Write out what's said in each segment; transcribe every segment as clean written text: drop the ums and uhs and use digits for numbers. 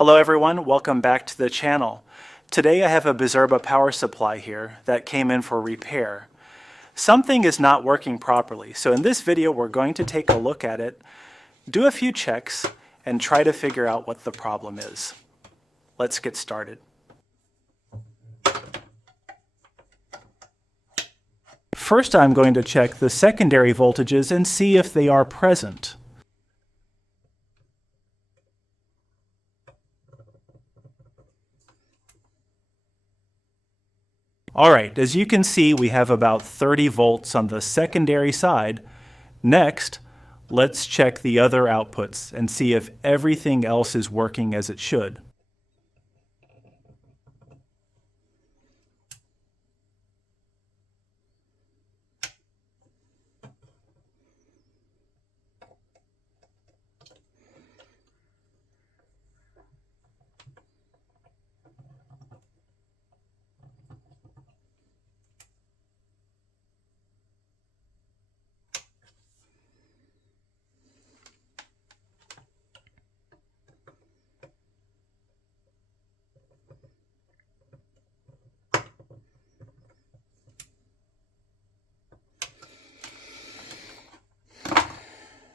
Hello everyone, welcome back to the channel. Today I have a Bizerba power supply here that came in for repair. Something is not working properly, so in this video we're going to take a look at it, do a few checks, and try to figure out what the problem is. Let's get started. First I'm going to check the secondary voltages and see if they are present. Alright, as you can see, we have about 30 volts on the secondary side. Next, let's check the other outputs and see if everything else is working as it should.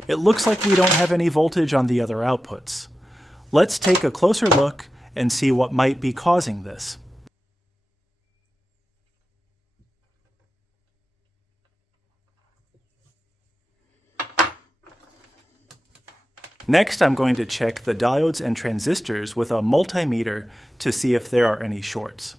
It looks like we don't have any voltage on the other outputs. Let's take a closer look and see what might be causing this. Next, I'm going to check the diodes and transistors with a multimeter to see if there are any shorts.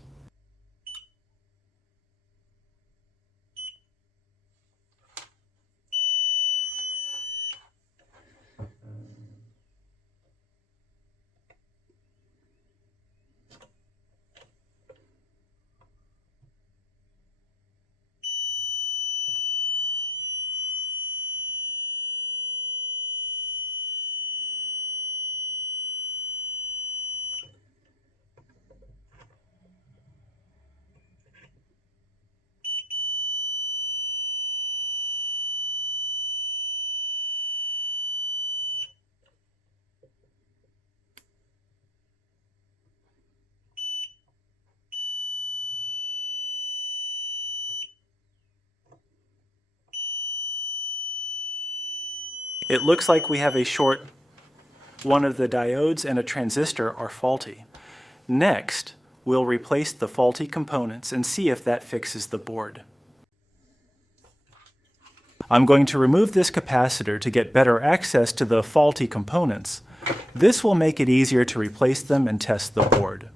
It looks like we have a short. One of the diodes and a transistor are faulty. Next, we'll replace the faulty components and see if that fixes the board. I'm going to remove this capacitor to get better access to the faulty components. This will make it easier to replace them and test the board.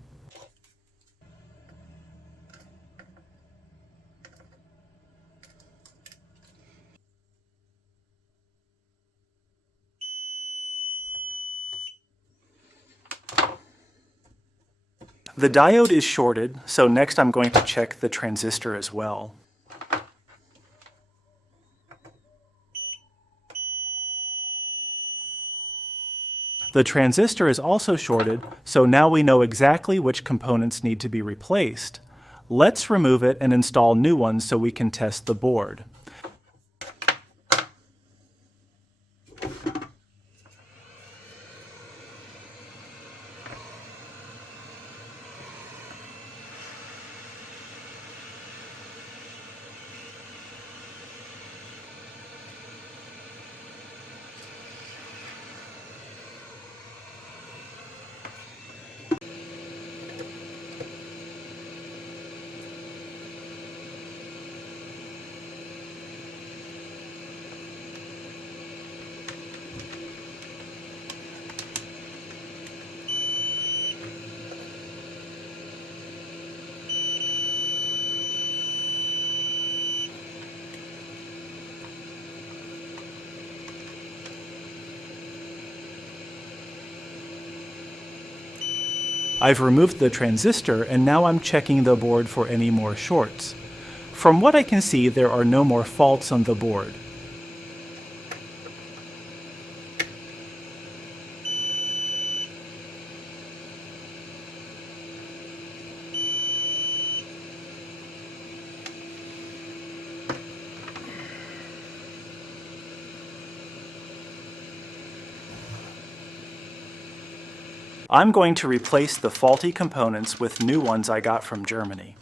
The diode is shorted, so next I'm going to check the transistor as well. The transistor is also shorted, so now we know exactly which components need to be replaced. Let's remove it and install new ones so we can test the board. I've removed the transistor and now I'm checking the board for any more shorts. From what I can see, there are no more faults on the board. I'm going to replace the faulty components with new ones I got from Germany.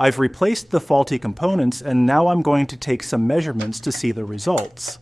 I've replaced the faulty components, and now I'm going to take some measurements to see the results.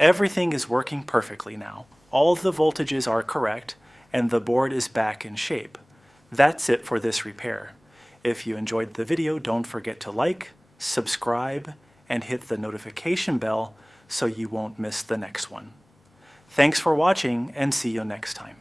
Everything is working perfectly now. All of the voltages are correct, and the board is back in shape. That's it for this repair. If you enjoyed the video, don't forget to like, subscribe, and hit the notification bell so you won't miss the next one. Thanks for watching, and see you next time.